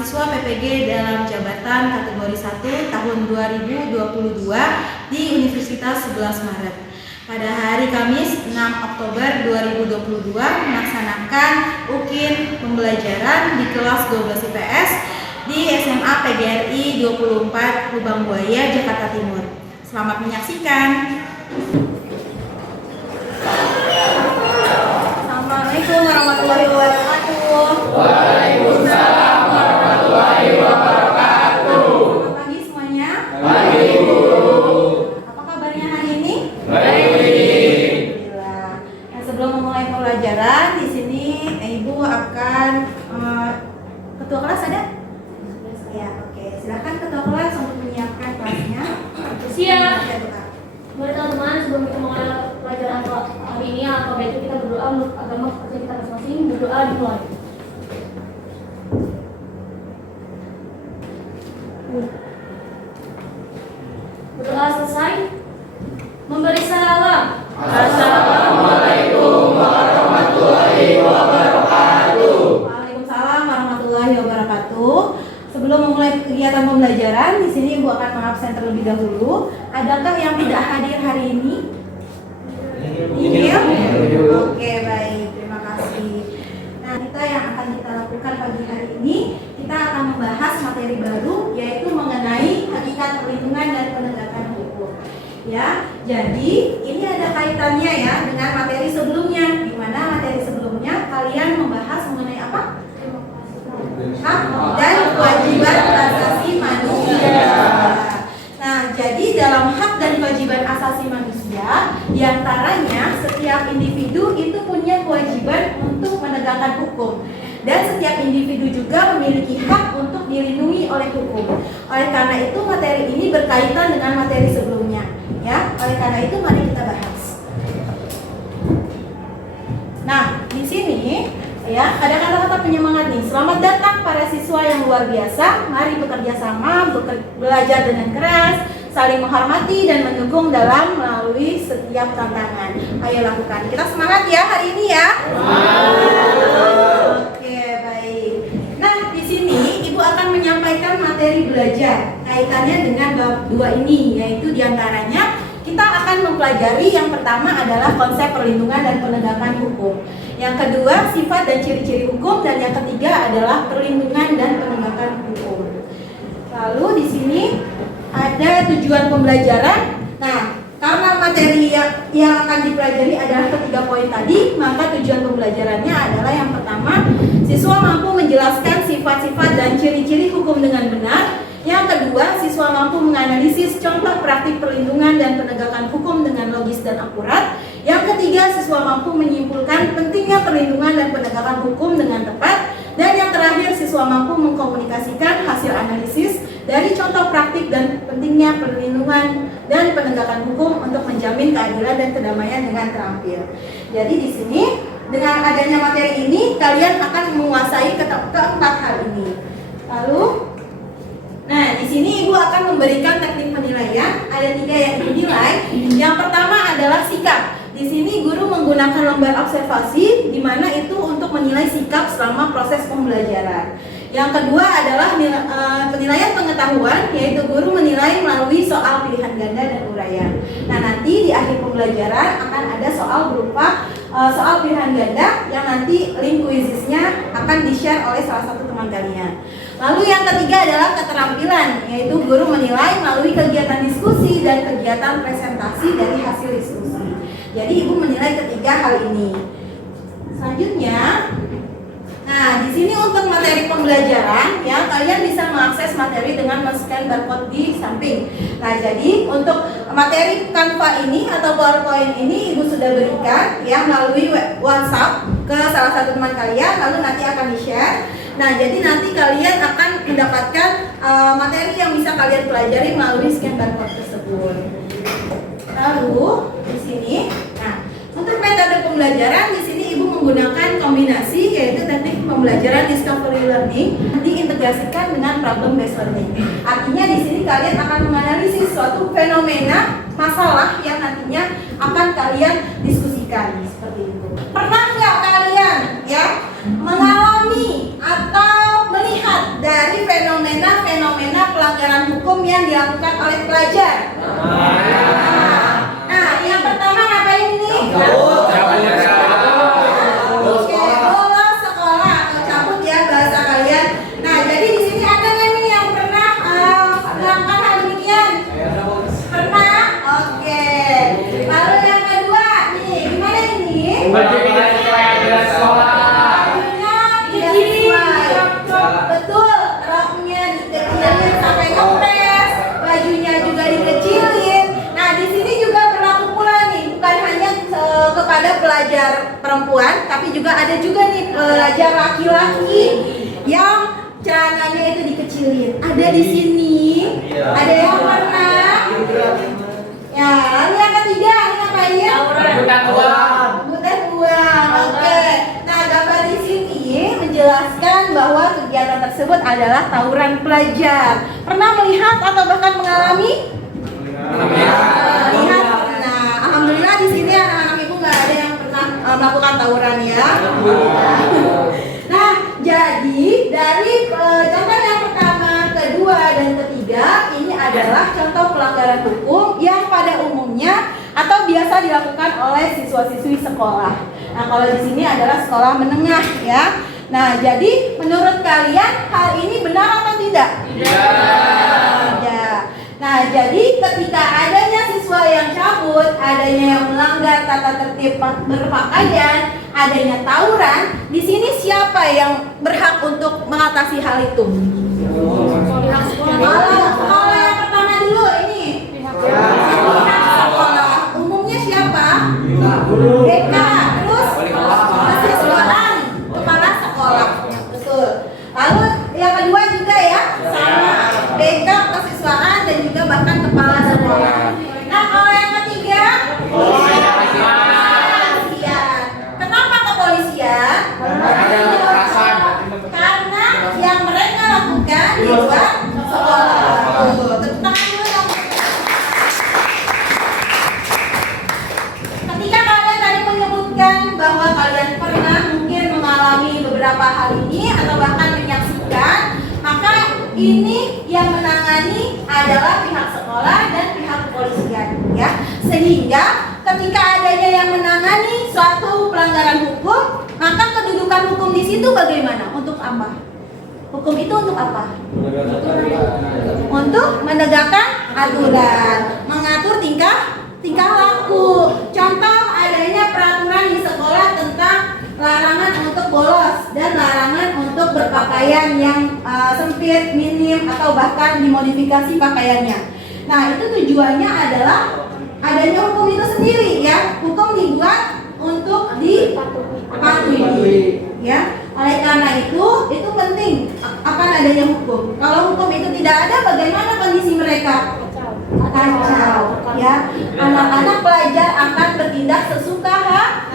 mahasiswa PPG dalam jabatan kategori 1 tahun 2022 di Universitas 11 Maret. Pada hari Kamis 6 Oktober 2022 melaksanakan UKIN pembelajaran di kelas 12 IPS di SMA PGRI 24 Lubang Buaya, Jakarta Timur. Selamat menyaksikan. Assalamualaikum warahmatullahi wabarakatuh. Waalaikumsalam warahmatullahi wabarakatuh. Selamat pagi semuanya. Pagi, Bu. Apa kabarnya hari ini? Baik. Alhamdulillah. Nah, sebelum memulai pembelajaran, di sini Ibu akan ketua kelas ada? Ya, oke. Silakan ketua kelas untuk menyiapkan kelasnya. Siap. Oke, Mari teman-teman, sebelum kita mulai pelajaran hari ini, alfabet itu kita berdoa menurut agama seperti kita masing-masing. Berdoa dimulai. Berdoa selesai. Memberi salam. Assalamualaikum warahmatullahi wabarakatuh. Waalaikumsalam warahmatullahi wabarakatuh. Sebelum memulai kegiatan pembelajaran, di sini Ibu akan mengabsen terlebih dahulu. Adakah yang tidak hadir hari ini? Iya. Oke, baik. Terima kasih. Nah, yang akan kita lakukan pagi hari ini, kita akan membahas materi baru, yaitu mengenai hakikat perlindungan dan penegakan hukum. Ya, jadi ini ada kaitannya ya dengan materi sebelumnya, di mana materi sebelumnya kalian membahas mengenai apa? Hak dan kewajiban asasi manusia. Nah, jadi dalam hak dan kewajiban asasi manusia, diantaranya setiap individu itu punya kewajiban untuk menegakkan hukum, dan setiap individu juga memiliki hak untuk dilindungi oleh hukum. Oleh karena itu materi ini berkaitan dengan materi sebelumnya, ya. Oleh karena itu mari kita bahas. Nah, di sini ya, ada kata-kata penyemangat nih. Selamat datang para siswa yang luar biasa. Mari bekerja sama, belajar dengan keras, saling menghormati dan mendukung dalam melalui setiap tantangan. Ayo lakukan. Kita semangat ya hari ini ya. Oke, baik. Nah, di sini Ibu akan menyampaikan materi belajar kaitannya dengan bab 2 ini, yaitu diantaranya kita akan mempelajari yang pertama adalah konsep perlindungan dan penegakan hukum. Yang kedua, sifat dan ciri-ciri hukum, dan yang ketiga adalah perlindungan dan penegakan hukum. Lalu di sini ada tujuan pembelajaran. Nah, karena materi yang akan dipelajari adalah ketiga poin tadi, maka tujuan pembelajarannya adalah yang pertama, siswa mampu menjelaskan sifat-sifat dan ciri-ciri hukum dengan benar. Yang kedua, siswa mampu menganalisis contoh praktik perlindungan dan penegakan hukum dengan logis dan akurat. Yang ketiga, siswa mampu menyimpulkan pentingnya perlindungan dan penegakan hukum dengan tepat. Dan yang terakhir, siswa mampu mengkomunikasikan hasil analisis dari contoh praktik dan pentingnya perlindungan dan penegakan hukum untuk menjamin keadilan dan kedamaian dengan terampil. Jadi di sini dengan adanya materi ini, kalian akan menguasai keempat hal ini. Lalu, nah, di sini Ibu akan memberikan teknik penilaian. Ada 3 yang dinilai. Yang pertama adalah sikap. Di sini guru menggunakan lembar observasi, di mana itu untuk menilai sikap selama proses pembelajaran. Yang kedua adalah penilaian pengetahuan, yaitu guru menilai melalui soal pilihan ganda dan uraian. Nah, nanti di akhir pembelajaran akan ada soal berupa soal pilihan ganda yang nanti link quizisnya akan di-share oleh salah satu teman kalian. Lalu yang ketiga adalah keterampilan, yaitu guru menilai melalui kegiatan diskusi dan kegiatan presentasi dari hasil diskusi. Jadi Ibu menilai ketiga hal ini. Selanjutnya, nah di sini untuk materi pembelajaran ya, kalian bisa mengakses materi dengan men-scan barcode di samping. Nah, jadi untuk materi Canva ini atau PowerPoint ini Ibu sudah berikan ya melalui WhatsApp ke salah satu teman kalian, lalu nanti akan di-share. Nah, jadi nanti kalian akan mendapatkan materi yang bisa kalian pelajari melalui scan barcode tersebut. Lalu di sini, nah untuk metode pembelajaran di sini Ibu menggunakan kombinasi, yaitu teknik pembelajaran discovery learning diintegrasikan dengan problem based learning. Artinya di sini kalian akan menganalisis suatu fenomena masalah yang nantinya akan kalian diskusikan seperti itu. Pernah nggak kalian ya mengalami atau melihat dari yang dilakukan oleh pelajar? Nah, yang pertama ngapain ini? Oke, bolos sekolah atau cabut ya bahasa kalian. Nah, jadi di sini ada nggak nih yang pernah melakukan hal demikian? Pernah? Oke. Lalu yang kedua, nih gimana ini? Bajunya tidak sesuai. Betul, roknya dikecilin sampai kepres, bajunya juga dikecilin. Nah, di sini juga berlaku pula nih, bukan hanya kepada pelajar perempuan, tapi juga ada juga nih pelajar laki-laki yang celananya itu dikecilin. Ada di sini. Ada yang pernah? Ya, lalu yang ketiga ini ngapain? Rebutan uang. Rebutan uang. Oke. Nah, gambar di sini menjelaskan bahwa kegiatan tersebut adalah tawuran pelajar. Pernah melihat atau bahkan mengalami? Lihat pernah. Alhamdulillah di sini anak-anak ibu nggak ada yang pernah melakukan tawuran ya. Nah, jadi dari contoh yang pertama, kedua, dan ketiga ini adalah contoh pelanggaran hukum yang pada umumnya atau biasa dilakukan oleh siswa-siswi sekolah. Nah, kalau di sini adalah sekolah menengah ya. Nah, jadi menurut kalian hal ini benar atau tidak? Tidak. Nah, jadi ketika adanya siswa yang cabut, adanya yang melanggar tata tertib berpakaian, adanya tawuran, di sini siapa yang berhak untuk mengatasi hal itu? Kalau yang pertama dulu ini. Pihak sekolah. Umumnya siapa? BK. Terus kesiswaan, kepala sekolah. Betul. Lalu yang kedua juga ya, sama BK, kesiswaan, dan juga bahkan kepala sekolah. Nah, kalau yang ketiga, kepolisian. Kenapa kepolisian? Karena yang mereka lakukan di luar sekolah. Tepuk tangan dulu dong. Ketika kalian tadi menyebutkan bahwa kalian pernah mungkin mengalami beberapa hal ini atau bahkan menyaksikan, maka ini yang menangani adalah pihak sekolah dan pihak kepolisian ya. Sehingga ketika adanya yang menangani suatu pelanggaran hukum, maka kedudukan hukum di situ bagaimana? Untuk apa? Hukum itu untuk apa? Untuk menegakkan aturan, mengatur tingkah laku. Contoh adanya peraturan di sekolah tentang larangan untuk bolos dan larangan untuk berpakaian yang sempit, minim, atau bahkan dimodifikasi pakaiannya. Nah, itu tujuannya adalah adanya hukum itu sendiri ya. Hukum dibuat untuk dipatuhi ya. Oleh karena itu penting akan adanya hukum. Kalau hukum itu tidak ada, bagaimana kondisi mereka? Kacau ya. Anak-anak pelajar akan bertindak sesuka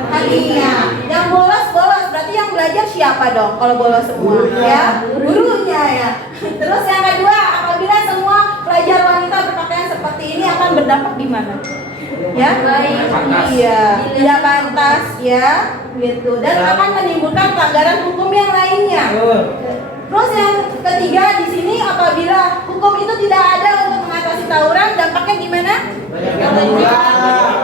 hatinya. Yang bolos, berarti yang belajar siapa dong? Kalau bolos semua ya, gurunya ya. Terus yang kedua, apabila semua pelajar wanita berpakaian seperti ini akan berdampak gimana? Ya, iya, tidak pantas ya, gitu. Dan akan menimbulkan pelanggaran hukum yang lainnya. Terus yang ketiga di sini, apabila hukum itu tidak ada untuk mengatasi tawuran, dampaknya gimana?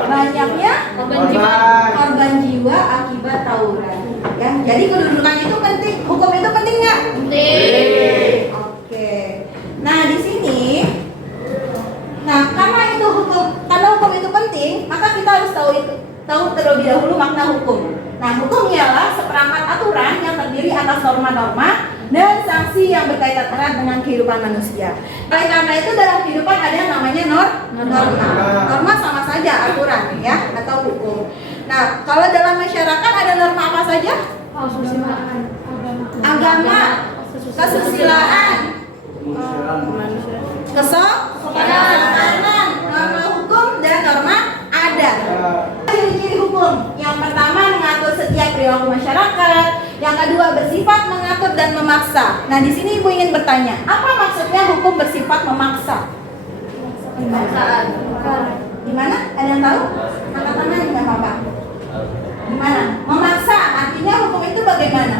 Banyaknya korban jiwa akibat tawuran. Ya, jadi kedudukan itu penting. Hukum itu penting nggak? Penting. Oke. Nah di sini, karena hukum itu penting, maka kita harus tahu terlebih dahulu makna hukum. Nah, hukum ialah seperangkat aturan yang terdiri atas norma-norma dan sanksi yang berkaitan erat dengan kehidupan manusia. Oleh karena itu dalam kehidupan ada yang namanya norma. Norma sama saja aturan ya atau hukum. Nah, kalau dalam masyarakat ada norma apa saja? Agama, kesusilaan, kesopanan, norma hukum dan norma adat. Ciri-ciri hukum yang pertama mengatur setiap perilaku masyarakat, yang kedua bersifat mengatur dan memaksa. Nah di sini ibu ingin bertanya, apa maksudnya hukum bersifat memaksa? Gimana? Ada yang tahu? Angkat tangan nggak apa-apa. Gimana? Memaksa artinya hukum itu bagaimana?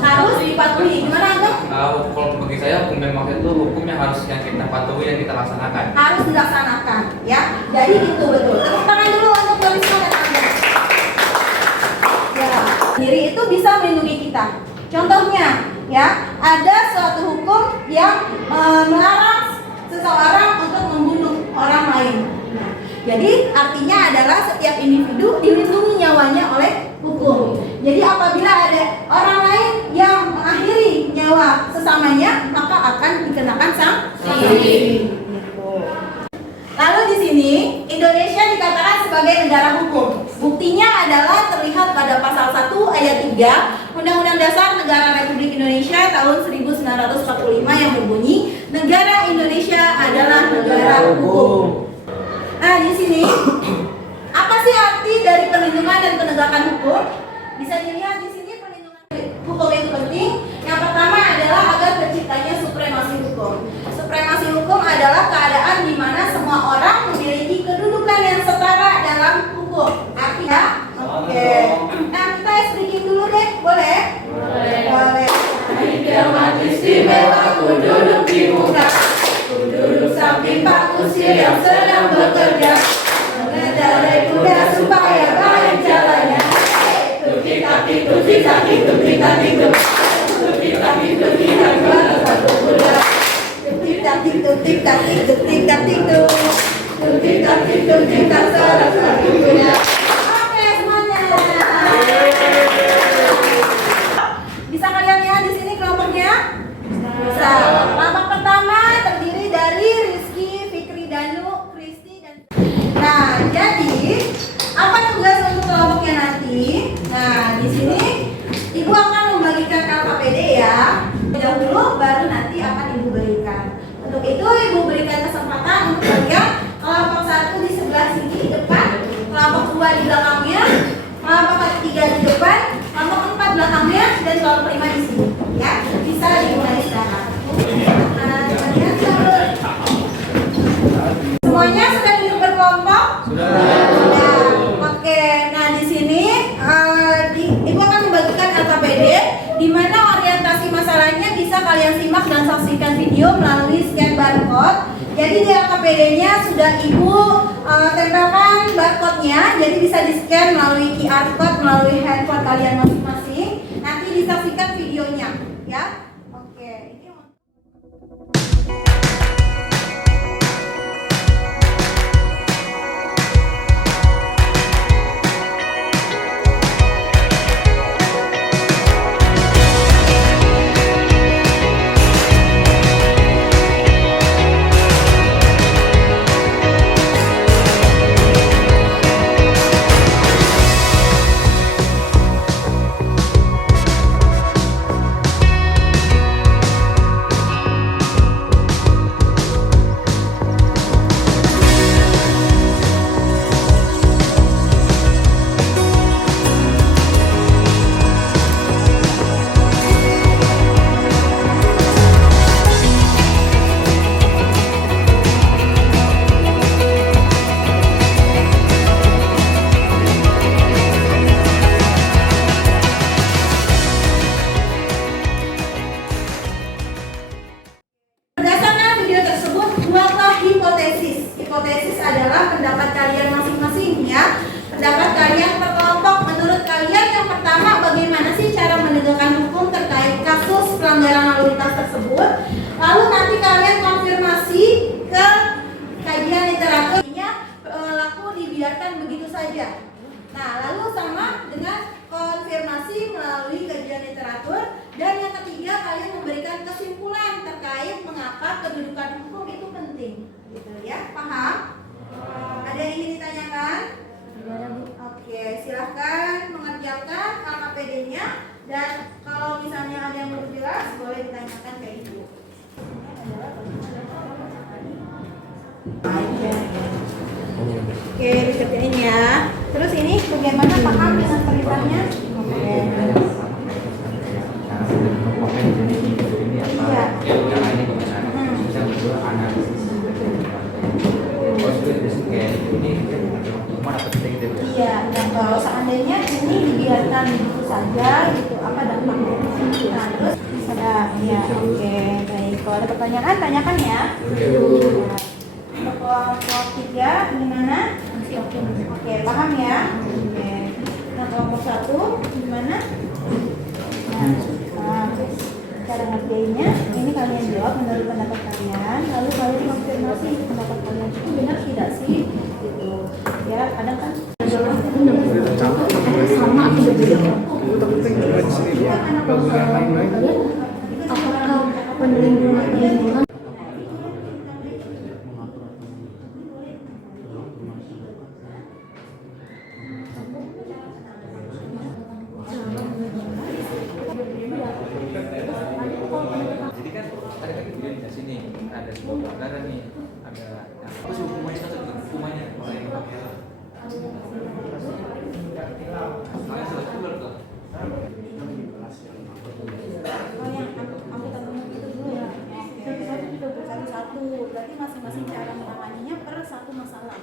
Harus dipatuhi. Gimana Agam? Kalau bagi saya hukum yang maksud itu hukum yang harus yang kita patuhi dan kita laksanakan. Harus dilaksanakan, ya. Jadi itu betul. Tepuk tangan dulu untuk Karisma dan Agam. Ya, sendiri itu bisa melindungi kita. Contohnya, ya, ada suatu hukum yang melarang seseorang untuk membunuh orang lain. Nah, jadi artinya adalah setiap individu dilindungi nyawanya oleh hukum. Jadi apabila ada orang lain yang mengakhiri nyawa sesamanya, maka akan dikenakan sanksi. Lalu di sini Indonesia dikatakan sebagai negara hukum. Buktinya adalah terlihat pada pasal 1 ayat 3 Undang-Undang Dasar Negara Republik Indonesia tahun 1945 yang berbunyi, negara Indonesia adalah negara hukum. Nah, di sini apa sih arti dari perlindungan dan penegakan hukum? Bisa dilihat di sini perlindungan hukum itu penting. Yang pertama adalah agar terciptanya supremasi hukum. Supremasi hukum adalah keadaan di mana semua orang memiliki kedudukan yang setara dalam hukum. Artinya, oke. Nah, kita speaking dulu deh, boleh? Boleh. Amat istimewa, ku duduk di muka, ku duduk samping Pak Kusir yang sedang bekerja, mengendarai kuda supaya baik jalannya. Tutik-tatik, tutik-tatik, tutik-tatik, tutik-tatik, tutik-tatik, satu kuda. Tutik-tatik, tutik-tatik, tutik-tatik, Tutik-tatik, tutik-tatik, salah satu kuda. Oke, semuanya. Bisa kalian lihat di sini kelompoknya? Bisa. Kelompok pertama terdiri dari Rizky, Fikri, Danu, Kristi, dan. Nah, jadi apa tugas untuk kelompoknya nanti? Nah, di sini Ibu akan membagikan KKPD ya. Dahulu baru nanti akan Ibu berikan. Untuk itu Ibu berikan kesempatan untuk bagian kelompok 1 di sebelah sini di depan, kelompok 2 di belakangnya, kelompok 3 di depan, kelompok 4 belakangnya, dan kelompok 5 di sini. Ya, bisa dimulai sekarang. Semuanya sudah duduk berkelompok? Sudah. Oke, nah di sini Ibu akan membagikan LKPD, di mana orientasi masalahnya bisa kalian simak dan saksikan video melalui scan barcode. Jadi di LKPD-nya sudah Ibu tempelkan barcode-nya, jadi bisa di-scan melalui QR code melalui handphone kalian masing-masing. Nanti disaksikan videonya, ya. Oke, ini hipotesis adalah pendapat kalian masing-masing ya. Pendapat kalian per kelompok. Menurut kalian yang pertama, bagaimana sih cara menegakkan hukum terkait kasus pelanggaran lalu lintas tersebut? Lalu nanti kalian konfirmasi ke kajian literaturnya, laku dibiarkan begitu saja. Nah, lalu sama dengan konfirmasi melalui kajian literatur. Dan yang ketiga, kalian memberikan kesimpulan terkait mengapa kedudukan hukum itu penting, gitu ya. Paham? Ada yang ingin ditanyakan? Oke, silahkan mengerjakan KKPD-nya. Dan kalau misalnya ada yang belum jelas, boleh ditanyakan ke Ibu. Oke, dikerjain ya. Terus ini bagaimana paham dengan perintahnya? Oke. Iya, dan kalau seandainya ini dibiarkan begitu saja, itu apa dampaknya? Nah, terus ada ya, oke, baik. Kalau ada pertanyaan, tanyakan ya. Untuk kelompok 3 gimana? Oke, paham ya? Oke. Nah, kelompok 1 gimana? Nah, cara ngerjainnya ini kalian jawab menurut pendapat kalian, lalu kalian konfirmasi pendapat kalian itu benar tidak sih? Gitu. Ya, kadang kan sama atau berbeda? Apakah penelitian Jadi kan tadi kan kejadian di sini ada sebuah pelanggaran nih, ada apa sih hukumannya hukumannya orang yang pakai helm. Kalian sudah keluar tuh. oh yang angkutan umum itu dulu ya. Satu-satu juga bersatu-satu. Berarti masing-masing cara menanganinya per satu masalah.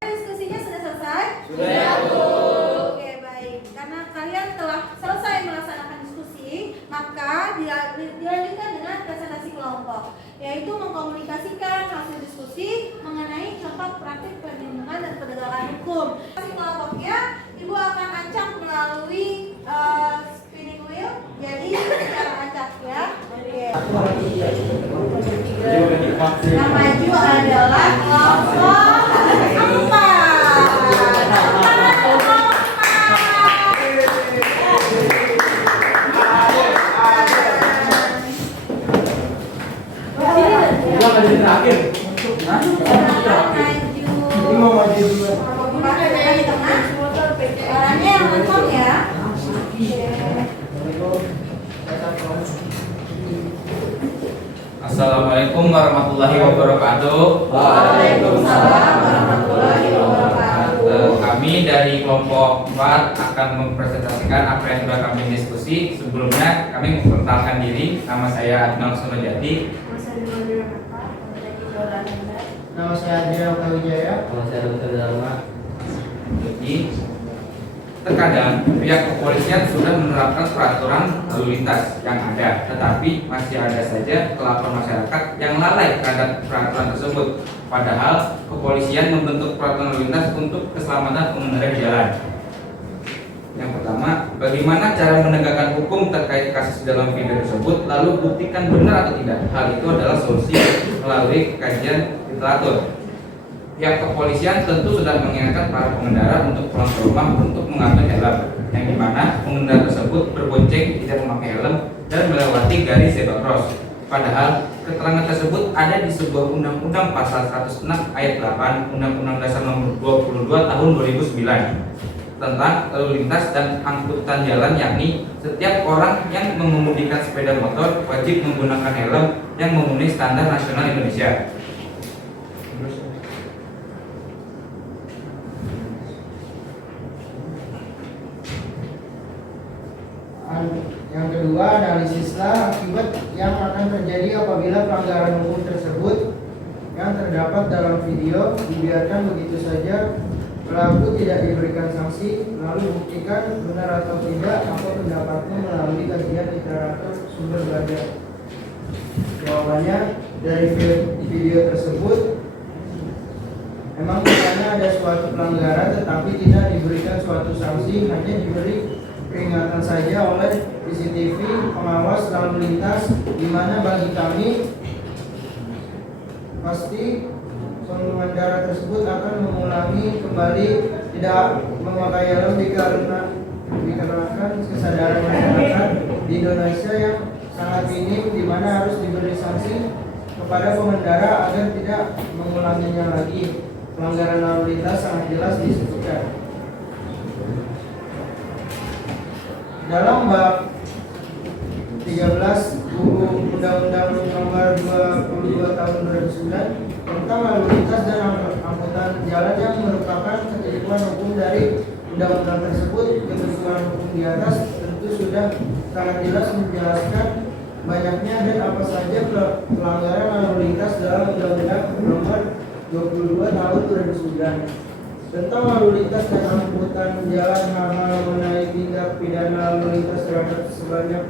Nah, diskusinya sudah selesai? Sudah, Bu. Oke, baik. Karena kalian telah selesai melaksanakan diskusi, maka dilanjutkan dengan presentasi kelompok, yaitu mengkomunikasikan hasil diskusi mengenai contoh praktik perlindungan dan penegakan hukum. Presentasi kelompoknya, Ibu akan acak melalui spinning wheel, jadi cara acak ya. Oke. Yang maju adalah kelompok 4. Terakhir. Ini mau maju dulu. Di tengah. Suaranya yang lengkap ya. Assalamualaikum warahmatullahi wabarakatuh. Waalaikumsalam warahmatullahi wabarakatuh. Kami dari kelompok 4 akan mempresentasikan apa yang sudah kami diskusi. Sebelumnya kami memperkenalkan diri. Nama saya Adnan Sunojati. Nama saya Adrian Kawijaya. Nama saya Dr. Dharma. Jadi terkadang pihak kepolisian sudah menerapkan peraturan lalu lintas yang ada, tetapi masih ada saja kelakuan masyarakat yang lalai terhadap peraturan tersebut. Padahal kepolisian membentuk peraturan lalu lintas untuk keselamatan pengendara jalan. Yang pertama, bagaimana cara menegakkan hukum terkait kasus dalam video tersebut, lalu buktikan benar atau tidak. Hal itu adalah solusi melalui kajian literatur. Pihak kepolisian tentu sudah mengingatkan para pengendara untuk pulang ke rumah untuk mengatur helm, yang dimana pengendara tersebut berbonceng tidak memakai helm dan melewati garis zebra cross. Padahal keterangan tersebut ada di sebuah undang-undang pasal 106 ayat 8 Undang-Undang Dasar Nomor 22 Tahun 2009 tentang lalu lintas dan angkutan jalan, yakni setiap orang yang mengemudikan sepeda motor wajib menggunakan helm yang memenuhi standar nasional Indonesia. Yang kedua, analisislah akibat yang akan terjadi apabila pelanggaran hukum tersebut yang terdapat dalam video dibiarkan begitu saja, pelaku tidak diberikan sanksi, lalu buktikan benar atau tidak apa pendapatmu melalui kajian literatur sumber belajar. Jawabannya, dari video tersebut memang misalnya ada suatu pelanggaran tetapi tidak diberikan suatu sanksi, hanya diberi peringatan saja oleh CCTV pengawas lalu lintas, di mana bagi kami pasti pengendara tersebut akan mengulangi kembali tidak memakai helm dikarenakan kesadaran masyarakat di Indonesia yang sangat minim, di mana harus diberi sanksi kepada pengendara agar tidak mengulanginya lagi. Pelanggaran lalu lintas sangat jelas disebutkan dalam bab 13 buku Undang-Undang Nomor 22 Tahun 2009 tentang lalu lintas dan angkutan jalan yang merupakan ketentuan hukum dari undang-undang tersebut. Ketentuan hukum di atas tentu sudah sangat jelas menjelaskan banyaknya dan apa saja pelanggaran lalu lintas dalam Undang-Undang Nomor 22 Tahun 2009. tentang lalu lintas dan angkutan jalan, hal-hal mengenai tindak pidana lalu lintas terhadap sebanyak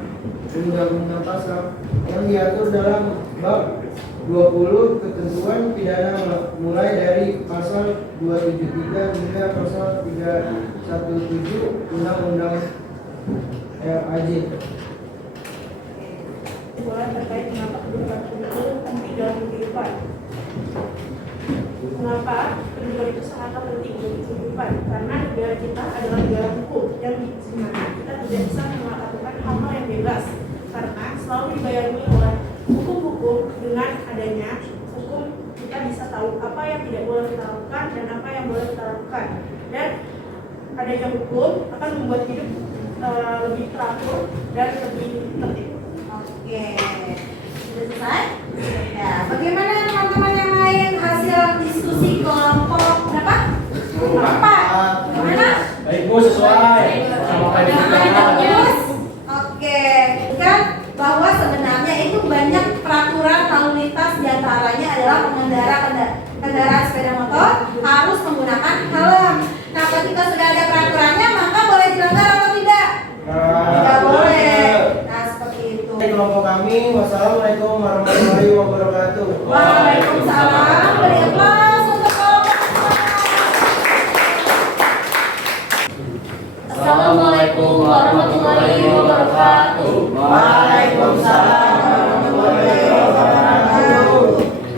undang-undang pasal yang diatur dalam bab 20 ketentuan pidana mulai dari pasal 273 hingga pasal 317 Undang-Undang AJ. Bola terkait mengapa kedudukan itu penting dalam kehidupan. Mengapa kedudukan itu sangatlah penting bagi kehidupan? Karena negara kita adalah negara hukum yang di mana kita tidak bisa melakukan hal-hal yang bebas. Karena selalu dibayangi oleh hukum-hukum. Dengan adanya hukum kita bisa tahu apa yang tidak boleh kita lakukan dan apa yang boleh kita lakukan. Dan adanya hukum akan membuat hidup lebih teratur dan lebih tertib. Oke, sudah selesai? Ya, bagaimana teman-teman yang lain hasil diskusi kelompok berapa? Empat. Bagaimana? Baik Bu, sesuai sama Bagus. Oke, kan bahwa sebenarnya itu banyak peraturan lalu lintas, diantaranya adalah pengendara kendaraan sepeda motor harus menggunakan helm. Nah, ketika sudah ada peraturannya, maka boleh dilanggar atau tidak? Tidak boleh. Nah, seperti itu. Kelompok kami, wassalamualaikum warahmatullahi wabarakatuh. Waalaikumsalam. Beri aplaus untuk kelompok. Assalamualaikum warahmatullahi wabarakatuh. Waalaikumsalam warahmatullahi wabarakatuh.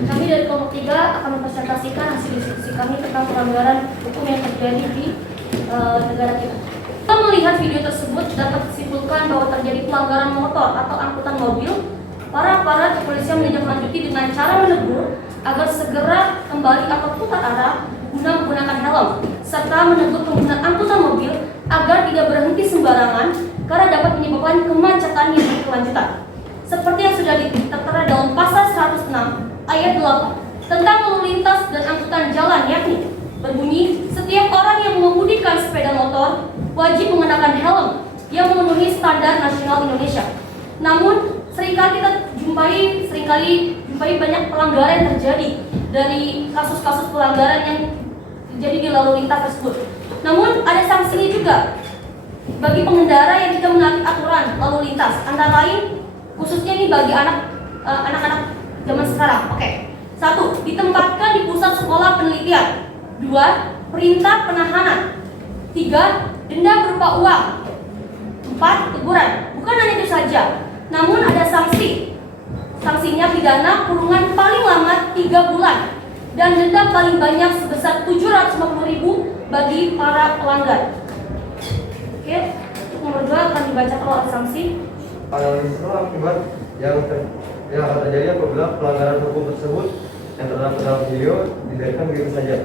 Kami dari kelompok 3 akan mempresentasikan hasil diskusi kami tentang pelanggaran hukum yang terjadi di negara kita. Kita melihat video tersebut dapat disimpulkan bahwa terjadi pelanggaran motor atau angkutan mobil. Para aparat kepolisian menindaklanjuti dengan cara menegur agar segera kembali atau putar arah guna menggunakan helm, serta menegur pengguna angkutan mobil agar tidak berhenti sembarangan karena dapat menyebabkan kemacetan yang berkelanjutan. Seperti yang sudah tertera dalam pasal 106 ayat 8 tentang lalu lintas dan angkutan jalan, yakni berbunyi, setiap orang yang mengemudikan sepeda motor wajib mengenakan helm yang memenuhi standar nasional Indonesia. Namun seringkali kita jumpai banyak pelanggaran yang terjadi dari kasus-kasus pelanggaran yang terjadi di lalu lintas tersebut. Namun ada sanksinya juga bagi pengendara yang tidak menaati aturan lalu lintas, antara lain khususnya ini bagi anak-anak zaman sekarang. Oke. 1. Ditempatkan di pusat sekolah penelitian. 2. Perintah penahanan. 3. Denda berupa uang. 4. Teguran. Bukan hanya itu saja, namun ada sanksi. Sanksinya pidana kurungan paling lama 3 bulan dan denda paling banyak sebesar 750.000 bagi para pelanggar. Oke, untuk nomor 2 akan dibaca kalau ada sanksi. Analisis akibat yang akan terjadi apabila pelanggaran hukum tersebut yang terdapat dalam video dibiarkan begitu saja.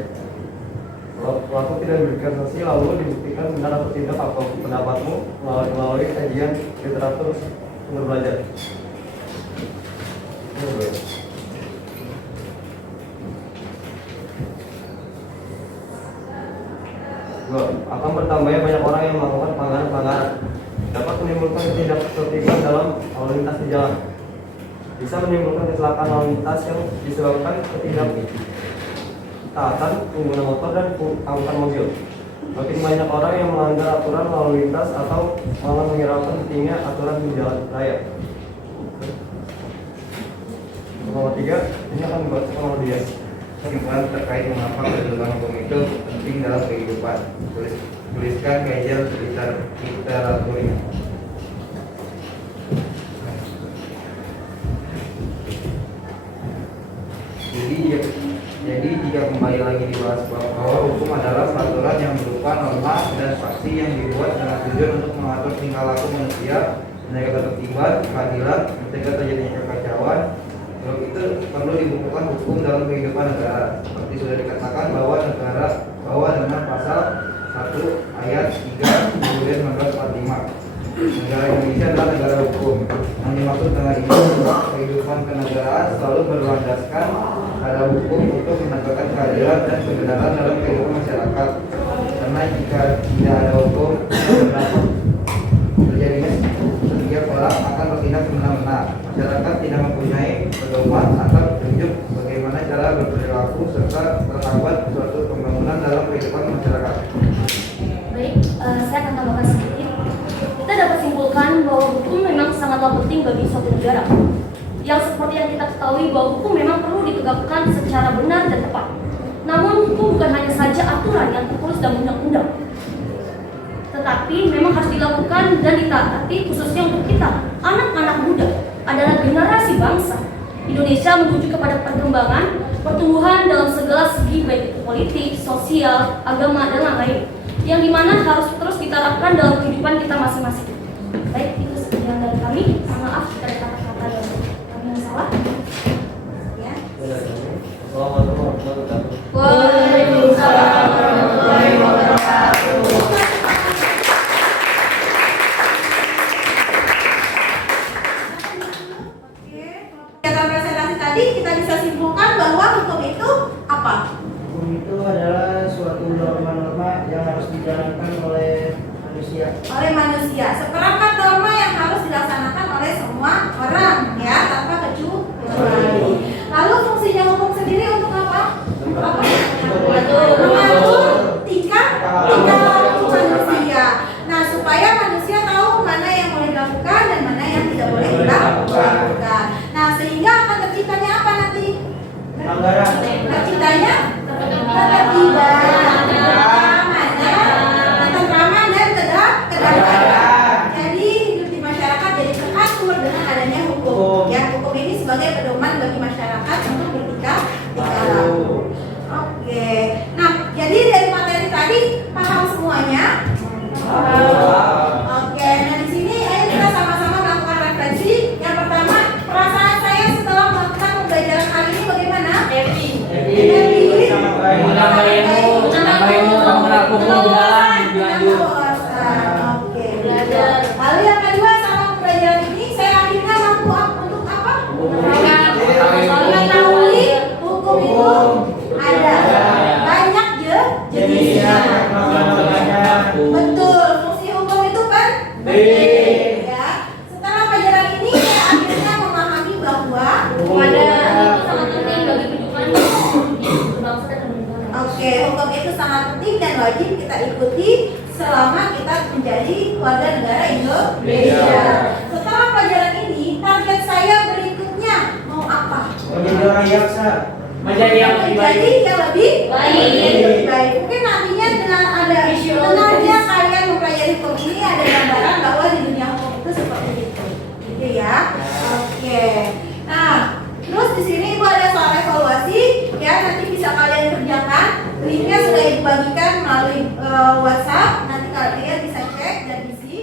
Kalau pelaku tidak diberikan sanksi lalu dibuktikan benar atau tidak, apa pendapatmu melalui kajian literatur sumber belajar? Dua, akan bertambahnya banyak orang yang melakukan pelanggaran dapat menimbulkan ketidaktertiban dalam lalu lintas di jalan. Bisa menimbulkan kecelakaan lalu lintas yang disebabkan ketidaktaatan pengguna motor dan angkutan mobil. Makin banyak orang yang melanggar aturan lalu lintas atau malah menghiraukan pentingnya aturan di jalan raya. Nomor 3, ini akan dibacakan oleh dia. Kesimpulan terkait mengapa kedudukan hukum itu penting dalam kehidupan. Tuliskan meja literaturnya. Jadi jika kembali lagi dibahas bahwa hukum adalah peraturan yang berupa norma dan saksi yang dibuat dengan tujuan untuk mengatur tingkah laku manusia, menjaga ketertiban, keadilan, mencegah terjadinya kekacauan. Untuk itu perlu dibukukan hukum dalam kehidupan negara. Seperti sudah dikatakan bahwa dengan pasal 1 ayat 3 Kemudian 1945. Negara Indonesia adalah negara hukum. Yang dimaksud dengan ini adalah kehidupan kenegaraan selalu berlandaskan pada hukum untuk menegakkan keadilan dan kebenaran dalam kehidupan masyarakat. Karena jika tidak ada hukum, terjadinya setiap orang akan bertindak semena-mena. Masyarakat tidak mempunyai pedoman atau petunjuk bagaimana cara berperilaku serta terhambat suatu pembangunan dalam kehidupan sangatlah penting bagi suatu negara. Yang seperti yang kita ketahui bahwa hukum memang perlu ditegakkan secara benar dan tepat. Namun hukum bukan hanya saja aturan yang tertulis dalam undang-undang, tetapi memang harus dilakukan dan ditaati khususnya untuk kita, anak-anak muda adalah generasi bangsa. Indonesia menuju kepada perkembangan, pertumbuhan dalam segala segi baik itu politik, sosial, agama, dan lain-lain yang dimana harus terus diterapkan dalam kehidupan kita masing-masing. Baik, itu sekian dari kami. Maaf jika ada kata-kata yang kami yang salah. Ya. Assalamualaikum warahmatullahi wabarakatuh. Waalaikumsalam warahmatullahi wabarakatuh. Kegiatan presentasi tadi kita bisa simpulkan bahwa hukum itu apa? Hukum itu adalah suatu norma-norma yang harus dijalankan oleh manusia. Oleh manusia, seperangkat norma yang harus dilaksanakan oleh semua orang, ya, tanpa kecuali. Lalu fungsinya hukum sendiri untuk apa? Apa? Mengatur tingkah laku manusia. Nah, supaya manusia tahu mana yang boleh dilakukan dan mana yang tidak boleh dilakukan. Nah, sehingga akan terciptanya apa nanti? Pelanggaran. Terciptanya ketertiban, ketentraman dan kedamaian. Jadi hidup di masyarakat jadi teratur dengan adanya hukum. Ya, hukum ini sebagai pedoman bagi masyarakat untuk bertingkah laku. Oke. Nah, jadi dari materi tadi paham semuanya? Oke. Nah, di sini ayo kita sama-sama melakukan refleksi. Yang pertama, perasaan saya setelah melakukan pembelajaran kali ini bagaimana? Happy. Menambah ilmu, mengenal hukum lebih dalam, lebih lanjut. Oke, belajar. Lalu yang kedua, sama pembelajaran ini saya akhirnya mampu untuk apa? Mengetahui hukum itu ada banyak jenisnya. Betul, fungsi hukum itu penting. Ya. Setelah pelajaran ini saya akhirnya memahami bahwa Itu sangat penting bagi kehidupan berbangsa dan bernegara. oke, hukum itu sangat penting dan wajib kita ikuti selama kita menjadi warga negara Indonesia. Setelah pelajaran ini, target saya berikutnya mau apa? Menjadi orang yaksa. Menjadi yang lebih baik. Menjadi yang lebih Baik. lebih baik. Mungkin nantinya dengan ada dengarnya kalian mempelajari hukum ini ada gambaran bahwa di dunia hukum itu seperti itu. Gitu ya. Oke. Nah, terus di sini Ibu ada soal evaluasi ya, nanti bisa kalian kerjakan. Linknya sudah Ibu bagikan melalui WhatsApp. Nanti kalian bisa cek dan isi.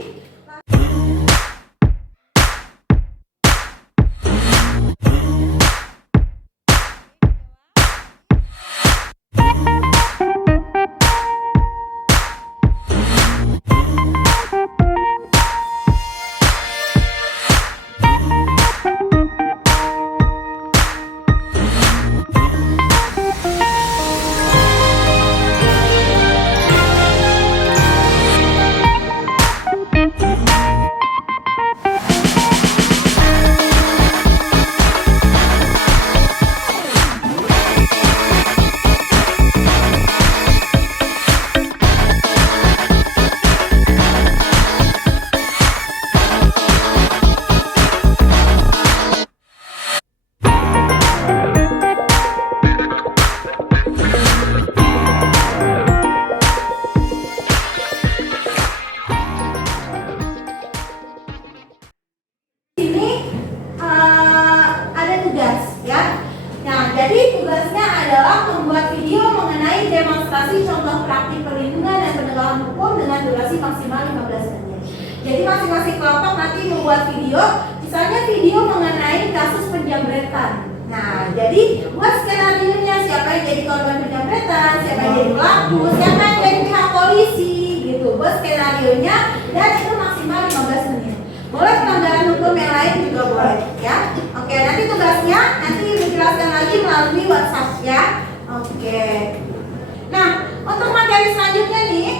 Jadi masing-masing kelompok nanti membuat video, misalnya video mengenai kasus penjamretan. Nah, jadi buat skenario-nya, siapa yang jadi korban penjamretan, siapa yang jadi pelaku, siapa yang jadi pihak polisi, gitu. Buat skenario-nya dan itu maksimal 15 menit. Boleh pelanggaran hukum yang lain juga boleh, ya. Oke, nanti tugasnya nanti dijelaskan lagi melalui WhatsApp, ya. Oke. Nah, untuk materi selanjutnya nih,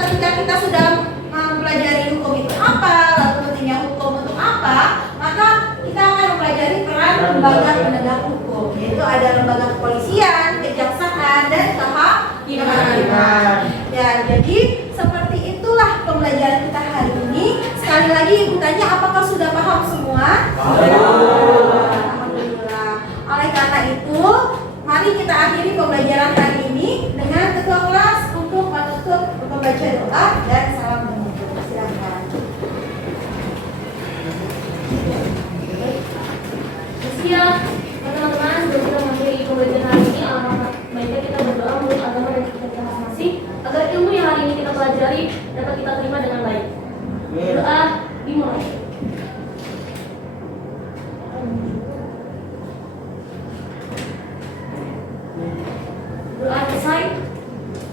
ketika kita sudah mempelajari hukum itu apa, lalu pentingnya hukum untuk apa, maka kita akan mempelajari peran lembaga penegak hukum, yaitu ada lembaga kepolisian, kejaksaan, dan kehakiman. Ya, jadi seperti itulah pembelajaran kita hari ini. Sekali lagi Ibu bertanya apakah sudah paham semua? Alhamdulillah. Oleh karena itu, mari kita akhiri pembelajaran kali ini dengan ketua kelas untuk menutup membaca doa dan salam menutup. Silakan. Siap, teman-teman, sebelum kita mengakhiri pembelajaran hari ini, alangkah baiknya kita berdoa menurut agama dan kita masing-masing agar ilmu yang hari ini kita pelajari dapat kita terima dengan baik. Doa dimulai. Doa selesai.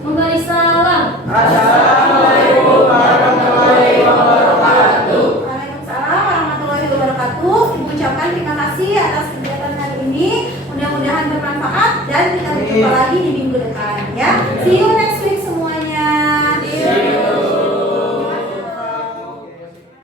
Memberi salam. Assalamualaikum warahmatullahi wabarakatuh. Waalaikumsalam warahmatullahi wabarakatuh. Ibu ucapkan terima kasih atas kegiatan hari ini. Mudah-mudahan bermanfaat dan kita berjumpa lagi di minggu depan ya. See you